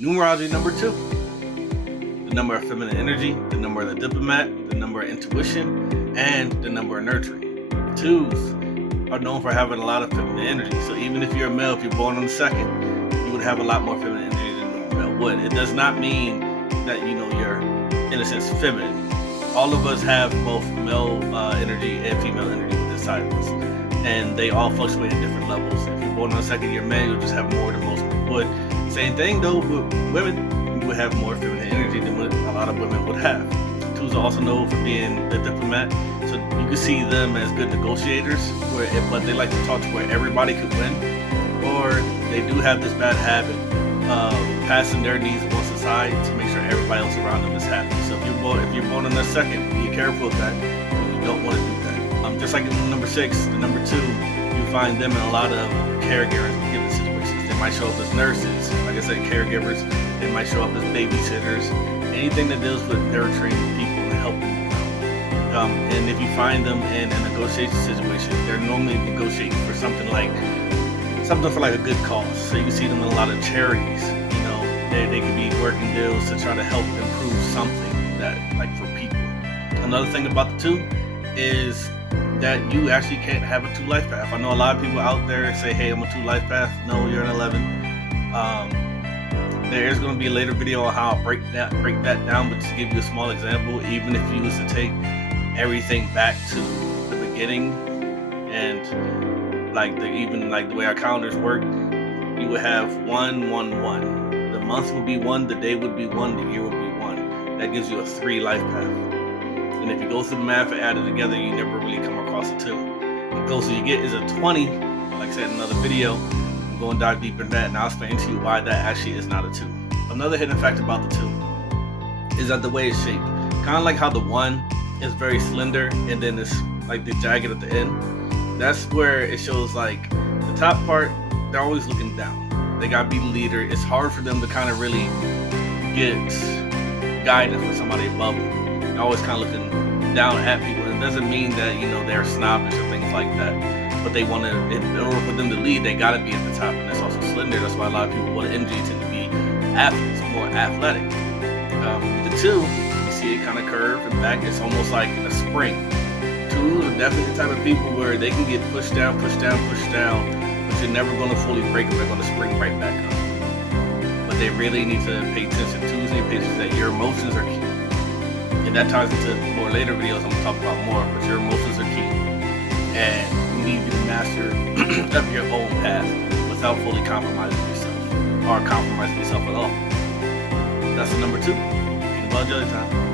Numerology number 2, the number of feminine energy, the number of the diplomat, the number of intuition, and the number of nurturing. Twos are known for having a lot of feminine energy. So even if you're a male, if you're born on the second, you would have a lot more feminine energy than a male would. It does not mean that you're in a sense feminine. All of us have both male energy and female energy within inside of us, and they all fluctuate at different levels. If you're born on the second year man, you'll just have more than most people would. Same thing though with women, you would have more feminine energy than what a lot of women would have. Twos are also known for being the diplomat, so you can see them as good negotiators, but they like to talk to where everybody could win, or they do have this bad habit of passing their needs once aside to make sure everybody else around them is happy. So if you're born on the second, be careful of that. You don't want to do that. Just like in number 6, the number 2, you find them in a lot of caregivers given situations. They might show up as nurses, like I said, caregivers. They might show up as babysitters. Anything that deals with nurturing people and helping them. And if you find them in a negotiation situation, they're normally negotiating for something for like a good cause. So you see them in a lot of charities. They could be working deals to try to help improve something that, like, for people. Another thing about the 2 is that you actually can't have a 2 life path. I know a lot of people out there say, hey, I'm a 2 life path. No, you're an 11. There's going to be a later video on how I'll break that down, but to give you a small example, even if you was to take everything back to the beginning and the way our calendars work, you would have 1, 1, 1. The month would be 1, the day would be 1, the year would be 1. That gives you a 3 life path. And if you go through the math and add it together, you never really come across a 2. The closer you get is a 20. Like I said in another video, I'm going to dive deeper in that, and I'll explain to you why that actually is not a 2. Another hidden fact about the 2 is that the way it's shaped. Kind of like how the 1 is very slender and then it's like the jagged at the end. That's where it shows like the top part, they're always looking down. They gotta be the leader. It's hard for them to kind of really get guidance from somebody above them. They're always kind of looking down at people. It doesn't mean that they're snobbish or things like that, but they want to. In order for them to lead, they gotta be at the top, and it's also slender. That's why a lot of people with energy tend to be athletes, more athletic. With the 2, you see it kind of curve and back. It's almost like a spring. 2 are definitely the type of people where they can get pushed down, but you're never going to fully break them. They're going to spring right back up. But they really need to pay attention. 2s need to pay attention that your emotions are key. And that ties into more later videos I'm going to talk about more, but your emotions are key. And you need to be the master of your own path without fully compromising yourself, or compromising yourself at all. That's the number 2. Peanut butter jelly time.